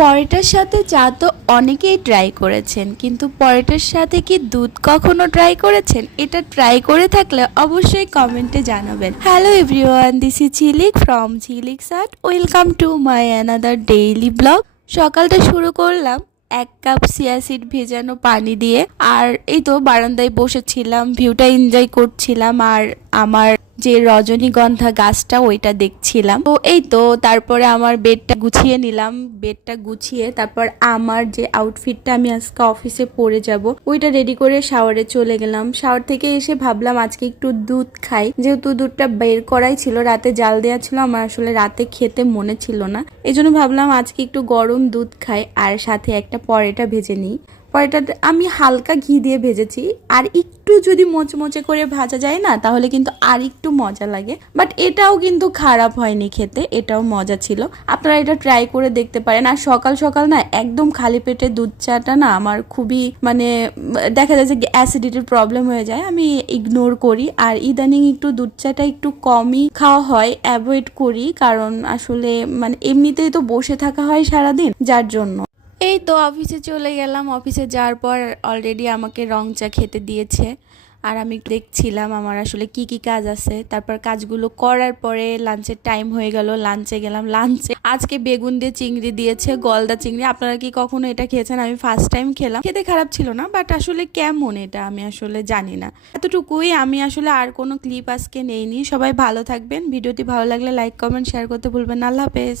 পরোটার সাথে চা তো অনেকেই ট্রাই করেছেন, কিন্তু পরোটার সাথে কি দুধ কখনো ট্রাই করেছেন? এটা ট্রাই করে থাকলে অবশ্যই কমেন্টে জানাবেন। Hello everyone, this is Jhilik from Jhilik's art. Welcome to my another daily blog. সকালটা শুরু করলাম 1 কাপ চিয়া সিড ভেজানো পানি দিয়ে, আর এই তো বারান্দায় বসেছিলাম, ভিউটা এনজয় করছিলাম, আর আমার যে রজনীগন্ধা গাছটা ওইটা দেখছিলাম। তো এই তো তারপরে আমার বেডটা গুছিয়ে নিলাম। বেডটা গুছিয়ে তারপর আমার যে আউটফিটটা আমি আজকে অফিসে পরে যাব ওইটা রেডি করে শাওয়ারে চলে গেলাম। শাওয়ার থেকে এসে ভাবলাম আজকে একটু দুধ খাই, যেহেতু দুধটা বের করাই ছিল, রাতে জাল দেওয়া ছিল, আমার আসলে রাতে খেতে মনে ছিল না, এই জন্য ভাবলাম আজকে একটু গরম দুধ খাই আর সাথে একটা পরোটা ভেজে নিই। পরোটাটা আমি হালকা ঘি দিয়ে ভেজেছি, আর একটু যদি মোচমোচে করে ভাজা যায় না তাহলে কিন্তু আর একটু মজা লাগে। বাট এটাও কিন্তু খারাপ হয়নি খেতে, এটাও মজা ছিল। আপনারা এটা ট্রাই করে দেখতে পারেন। আর সকাল সকাল না একদম খালি পেটে দুধ চাটা না আমার খুবই দেখা যায় যে অ্যাসিডিটির প্রবলেম হয়ে যায়, আমি ইগনোর করি। আর ইদানিং একটু দুধ চাটা একটু কমই খাওয়া হয়, অ্যাভয়েড করি, কারণ আসলে এমনিতেই তো বসে থাকা হয় সারাদিন, যার জন্য। এই তো অফিসে চলে গেলাম। অফিসে যাওয়ার পর অলরেডি আমাকে রং চা খেতে দিয়েছে, আর আমি একটু দেখছিলাম আমার আসলে কি কি কাজ আছে। তারপর কাজগুলো করার পরে লাঞ্চের টাইম হয়ে গেল, লাঞ্চে গেলাম। লাঞ্চে আজকে বেগুন দিয়ে চিংড়ি দিয়েছে, গলদা চিংড়ি। আপনারা কি কখনো এটা খেয়েছেন? আমি ফার্স্ট টাইম খেলাম, খেতে খারাপ ছিল না, বাট আসলে কেমন এটা আমি আসলে জানি না। এতটুকুই। আমি আসলে আর কোনো ক্লিপ আজকে নেইনি। সবাই ভালো থাকবেন। ভিডিওটি ভালো লাগলে লাইক কমেন্ট শেয়ার করতে ভুলবেন না। আল্লাহ হাফেজ।